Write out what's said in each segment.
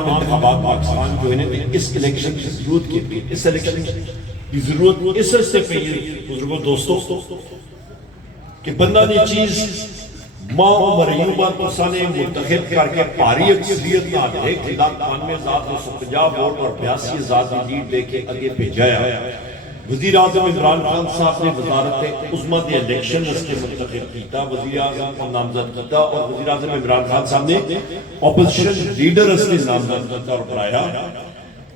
تمام انتخابات پاکستان جو ہیں اس الیکشن کی ضرورت کے لیے، اس الیکشن کی ضرورت اس رستے پہ یہ بزرگوں دوستوں کہ بندہ نے چیز ماں عمر ایوبہ کو سانے منتخب کر کے پاری اکثریت نہ دے 1,92,250 ووٹ اور 82,000 کی لیڈ لے کے آگے بھیجایا۔ وزیر اعظم عمران خان صاحب نے وزارت عظمیٰ دے الیکشن اس کے منتخب کیتا، وزیر اعظم کو نامزد کیتا اور وزیر اعظم عمران خان صاحب نے اپوزیشن لیڈر اس نے نامزد کیتا اور بنایا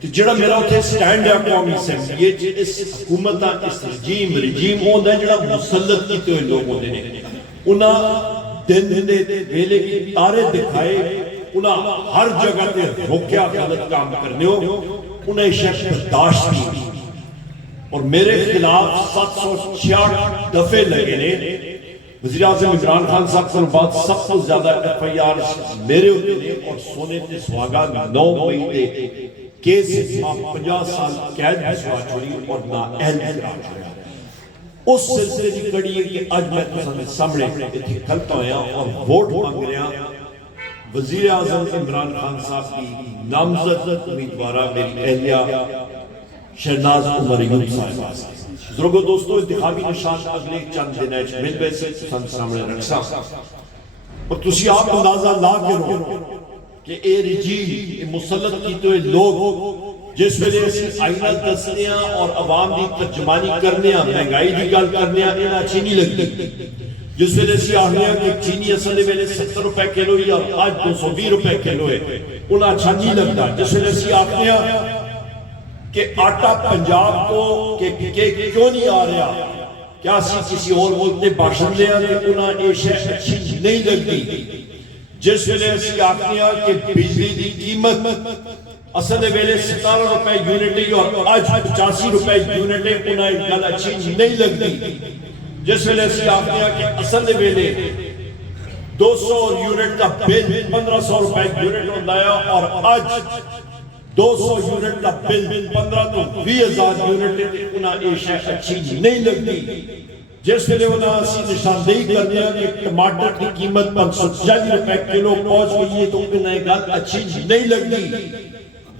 کہ جڑا میرا اتھے سٹینڈ ہے قومی اسمبلی یہ اس حکومت اس رجیم ہوندہ ہے جڑا مسلط کیتے ہوئے لوگ ہوندے نے، انہاں دن دے ویلے کی تارے دکھائے، انہاں ہر جگہ تے روکیا غلط کام کرنے ہو، انہیں شخص برداشت نہیں اور میرے خلاف 766 دفعے لگے نے۔ وزیر اعظم عمران خان صاحب کو بعد سب سے زیادہ ایف آئی آر میرے ہوتے نے اور سونے تے سواگا 9 مئی دے کیس ماں 50 سال قید بسوا چھوڑی اور نا اہل قرار چھوڑا۔ اس سلسلے کی کڑی ہے کہ آج میں تسانے سامنے اتھے کھلتا ہویا اور ووٹ مانگ رہا وزیر اعظم عمران خان صاحب کی نامزد امیدوارہ میری اہلیہ شہناز عمر ایوب صاحبہ۔ بزرگوں دوستوں انتخابی نشان اگلے چند دن ایچ مل بیسے تسان سامنے رکھسا اور تسی آپ اندازہ لا کرو کہ اے رجیم مسلط کیتے ہوئے لوگ جس وجہ سے آئینہ دسنیاں اور عوام دی ترجمانی کرنیاں مہنگائی دی گل کرنیاں انہاں اچھی نہیں لگتی، جس وجہ سے آہنیاں کہ چینی اصلے ویلے 70 روپے کلو یا آج 220 روپے کلو ہے انہاں اچھا نہیں لگتا، جس وجہ سے آہنیاں کہ آٹا پنجاب کو کہ کیوں نہیں آ رہا، کیا کسی اور ملک نے باشن لیا کہ انہاں یہ شے اچھی نہیں لگتی، جس وجہ سے آہنیاں کہ بجلی دی قیمت اصل ویلے 17 روپے یونٹی اور آج 85 روپے یونٹی انہیں گل اچھی نہیں لگتی، جس ویلے سے آپ نے کہ اصل ویلے 200 یونٹ کا بل 1500 روپے یونٹ ہوتا ہے اور آج 200 یونٹ کا بل 15 تو 20,000 یونٹ انہیں یہ شے اچھی نہیں لگتی، جس ویلے انہیں اسی نشاندہی کرنے ہیں کہ ٹماٹر کی قیمت 540 روپے کلو پہنچ گئی ہے تو انہیں گل اچھی نہیں لگتی،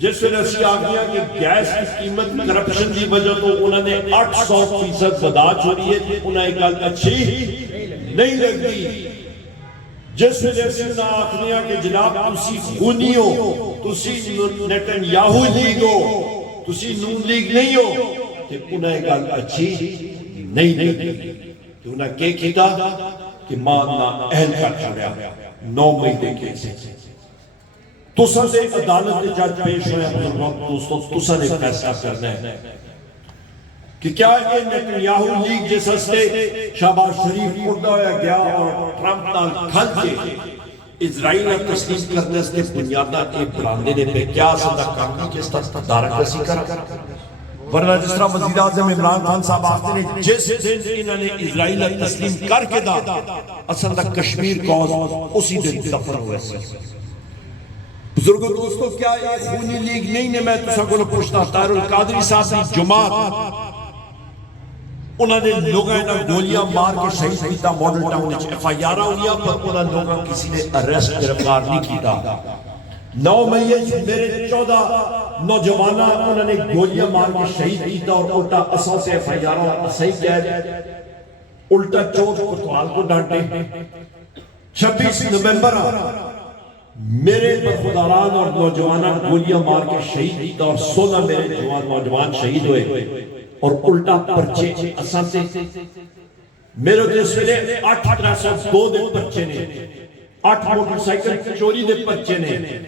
جس وجہ سے آگیا کہ گیس کی قیمت کرپشن کی وجہ تو انہوں نے 800% بدا چھوڑی ہے تو انہیں گل اچھی نہیں لگتی، جس وجہ سے انہوں نے آخنیا کہ جناب تسی خونی ہو، تسی نیتن یاہو لیگ ہو، تسی نون لیگ نہیں ہو، تو انہیں گل اچھی نہیں لگتی، تو انہیں کیا کیتا کہ ماں نا اہل کر چھوڑیا 9 مئی دیکھے سے تساں سے عدالت کے جج پیش ہوئے دوستوں تساں نے فیصلہ کرنا ہے کہ کیا یہ نیتنیاہو لیگ جس ہستے شہباز شریف مردہ ہویا گیا اور ٹرمپ نال کھل کے اسرائیل نے تسلیم کرنے سے بنیادہ ایک براندے نے پہ کیا سادہ کام کی اس طرح دارک رسی کرا ورنہ جس طرح وزیر اعظم عمران خان صاحب آخر نے جس دن انہوں نے اسرائیل نے تسلیم کر کے دا اصل تک کشمیر کوز اسی دن دفن ہوئے سے۔ بزرگوں دوستوں کیا یہ خونی لیگ نہیں نے میں تسا کو پوچھتا طاہر القادری صاحب کی جماعت انہوں نے لوگاں نے گولیاں مار کے شہید کیتا ماڈل ٹاؤن وچ ایف آئی آر ہویا پر انہوں لوگاں کسی نے اریسٹ گرفتار نہیں کیتا۔ 9 مئی میرے 14 نوجوانہ انہوں نے گولیاں مار کے شہید کیتا اور الٹا اساں سے ایف آئی آر صحیح کہہ الٹا چوک کوتوال کو ڈانٹے۔ 26 نومبر میرے برخوداران اور نوجوانہ گولیاں مار کے شہید کیتا اور 16 میرے نوجوان شہید ہوئے اور الٹا پرچے اساں سے میرے دیس ویلے 8,302 دے پرچے نے 8 موٹر سائیکل چوری دے پرچے نے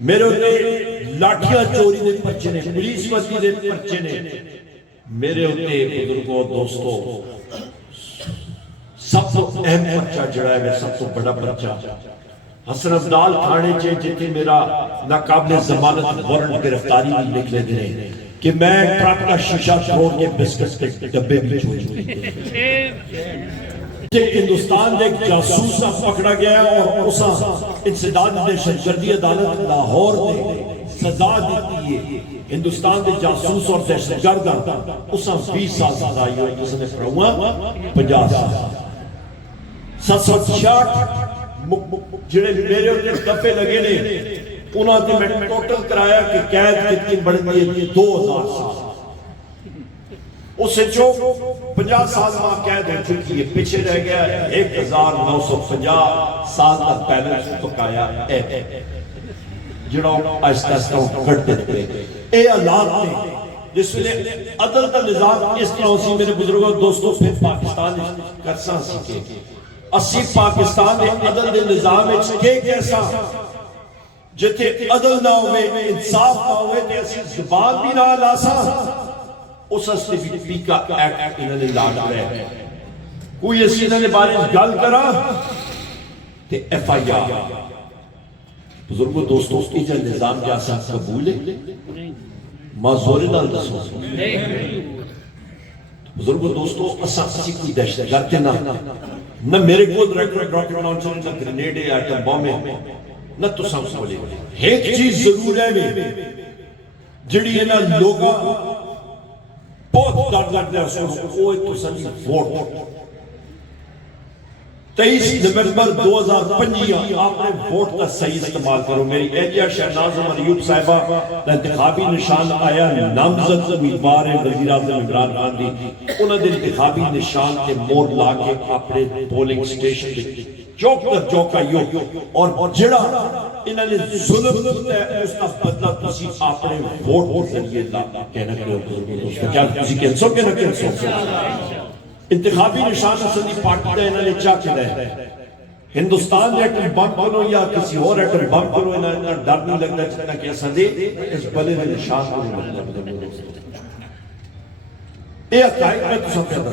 میرے ہوتے لاٹھیاں چوری دے پرچے نے پولیس وزی دے پرچے نے میرے ہوتے بزرگوں دوستوں سب تو اہم پرچہ جڑا ہے سب تو بڑا پرچہ حسن عبدال تھانے چے جتے میرا ناقابل ضمانت وارنٹ گرفتاری بھی لکھ لیتے ہیں کہ میں ٹرک کا شیشہ توڑ کے بسکٹ کے ڈبے بھی چھوڑ ہندوستان دے جاسوس پکڑا گیا اور اسا انسداد دہشتگردی عدالت لاہور نے سزا دیتی ہے ہندوستان دے جاسوس اور دہشتگرد اسا 20 سال سزا آئی ہوئی جس نے پڑھوا 50 سال 766 جڑے میرے ہوتے دفے لگے نے انہوں نے میں ٹوٹل کرایا کہ قید کتنی بڑھ گئی ہے 2000 سال اسے جو 50 سال ماں قید ہو چکی ہے پیچھے رہ گیا 1950 سال تک بیلنس پکایا جڑوں آہستہ آہستہ گھٹ دیتے اے حالات نے جس میں عدل کا نظام اس طرح اسی میرے بزرگوں دوستوں پھر پاکستان کرساں سکے اسی پاکستان نے عدل دے نظام کے کیسا جتے عدل نہ ہوئے انصاف نہ ہوئے تے اسی زبان بھی نہ لاسا اس ہستے بھی پی کا ایکٹ انہوں نے لاڈ رہے کوئی اسی انہوں نے بارے گل کرا تے ایف آئی آر بزرگوں دوستوں کی جو نظام جیسا قبول ہے معذوری نال دسو بزرگوں دوستوں اساں کسی کوئی دہشت گرد نہ میرے کو ریکٹ راکٹ لانچر نہ گرینیڈ ہے ایٹم بم ہے نہ تو سمجھ بولے ایک چیز ضرور ہے جڑی ہے نا لوگا بہت ڈر لگتا ہے اس کو وہ تو سنی ووٹ 23 نومبر 2005 آپ نے ووٹ کا صحیح استعمال کرو میری ایلیا شہناز عمر ایوب صاحبہ انتخابی نشان آیا نامزد امیدوار ہے وزیر اعظم عمران خان دی انہوں نے انتخابی نشان کے مور لا کے اپنے پولنگ سٹیشن چوک در چوکا یو اور جڑا انہوں نے ظلم کیا ہے اس کا بدلہ تسی اپنے ووٹ کے ذریعے لا کہنا کرو کیا تسی کینسو کہنا کینسو انتخابی نشان اسندی پارٹی دا انہوں نے چاہ کے دے ہندوستان نے ایٹم بم بنو یا کسی اور ایٹم بم بنو انہوں نے ڈر نہیں لگتا جتنا کہ ایسا دے اس بلے میں نشان کو نہیں اے اکائد میں تو سب پیدا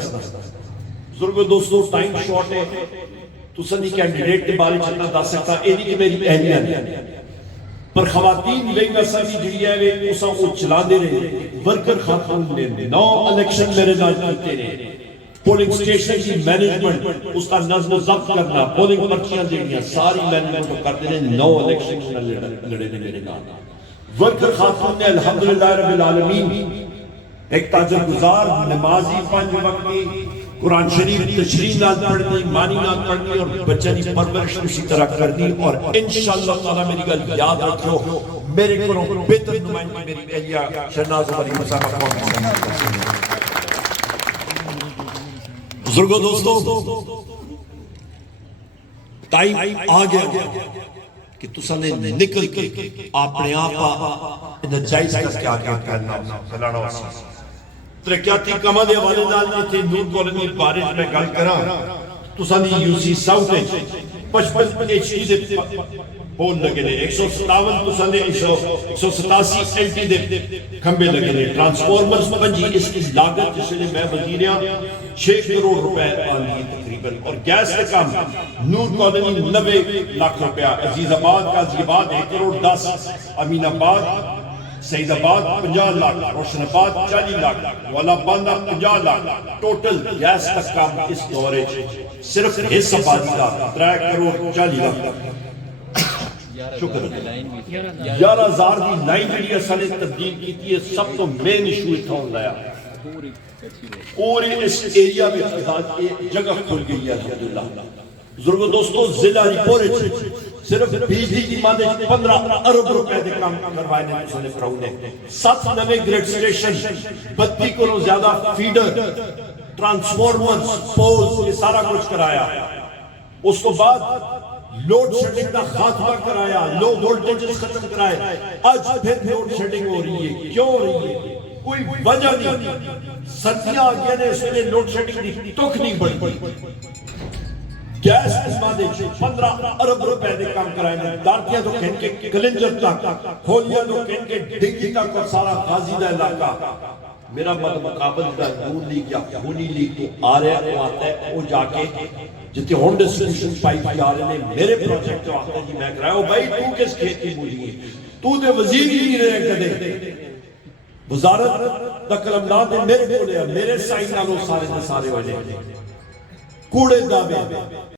بزرگوں دوستوں ٹائم شارٹ ہے تو سنی کینڈیڈیٹ کے بارے چلنا دا سکتا اینی کہ میری اہلیت پر خواتین لیں گا سبھی جڑی ہے اسا وہ چلا دے رہے ورکر خاتون لیں دے نو الیکشن میرے نال کرتے رہے پولنگ سٹیشن کی مینجمنٹ اس کا نظم و ضبط کرنا پولنگ پرچیاں دینیا ساری مینجمنٹ کو کرتے رہے نو الیکشن لڑے نے میرے نال ورکر خاتون نے الحمدللہ رب العالمین ایک تاجر گزار نمازی 5 وقت کی قرآن شریف تشریح نال پڑھنی مانی نال پڑھنی اور بچہ دی پرورش اسی طرح کرنی اور انشاءاللہ تعالیٰ میری گل یاد رکھو میرے کو بہتر نمائندگی میری اہلیہ شہناز عمر ایوب صاحبہ بزرگوں دوستوں ٹائم آ گیا کہ تسا نے نکل کے اپنے آپا انرجائز کر کے آگے کرنا سلانا واسا ترقیاتی کما دے حوالے نال جتھے نور کالونی بارش میں گل کراں تساں دی U C south 55 H D دے پول لگے نے 157 تساں دے 187 ایل ٹی دے کھمبے لگے نے ٹرانسفارمرز 5 اس کی لاگت جس نے میں وزیر 6 کروڑ روپے آنی تقریباً اور گیس کے کام نور کالونی 90 لاکھ روپے عزیز آباد غازی آباد 1 کروڑ 10 امین آباد سعید آباد 50 لاکھ روشن آباد 40 لاکھ والا باندہ 50 لاکھ ٹوٹل گیس تک کام اس دورے صرف حص آبادی کا 3 کروڑ 40 لاکھ شکر 11,000 دی لائن جڑی اساں نے تبدیل کیتی ہے سب تو مین ایشو اتھا ہوندا ہے پورے اس ایریا میں اتحاد کی جگہ کھل گئی ہے الحمدللہ بزرگوں دوستوں ضلع رپورٹ صرف بجلی کی مانے 15 ارب روپے دے کام کروائے نے اس نے پراؤ نے 7 نوے گریڈ سٹیشن 32 کروڑ زیادہ فیڈر ٹرانسفارمرز پولز یہ سارا کچھ کرایا اس کو بعد لوڈ شیڈنگ کا خاتمہ کرایا لو وولٹیجز ختم کرائے آج پھر لوڈ شیڈنگ ہو رہی ہے کیوں ہو رہی ہے کوئی وجہ نہیں سردیاں آگیا نے اس میں لوڈ شیڈنگ دی ٹوک نہیں بڑھ گیس اس مادے 15 ارب روپے دے کام کرائے نے دارتیاں تو کہن کے کلنجر تک کھولیاں تو کہن کے ڈنگی تک اور سارا غازی دا علاقہ میرا مقابل دا نون لیگ یا خونی لیگ تو آ رہے ہیں آتا ہے وہ جا کے جتے ہون ڈسٹریبیوشن پائپ جا رہے ہیں میرے پروجیکٹ جو آتا ہے جی میں کرایا بھائی تو کس کھیت کی بولی ہے تو دے وزیر ہی نہیں رہے کدے وزارت دا کلمداد ہے میرے بولے میرے سائن نالوں سارے ہوئے کوڑے دعوے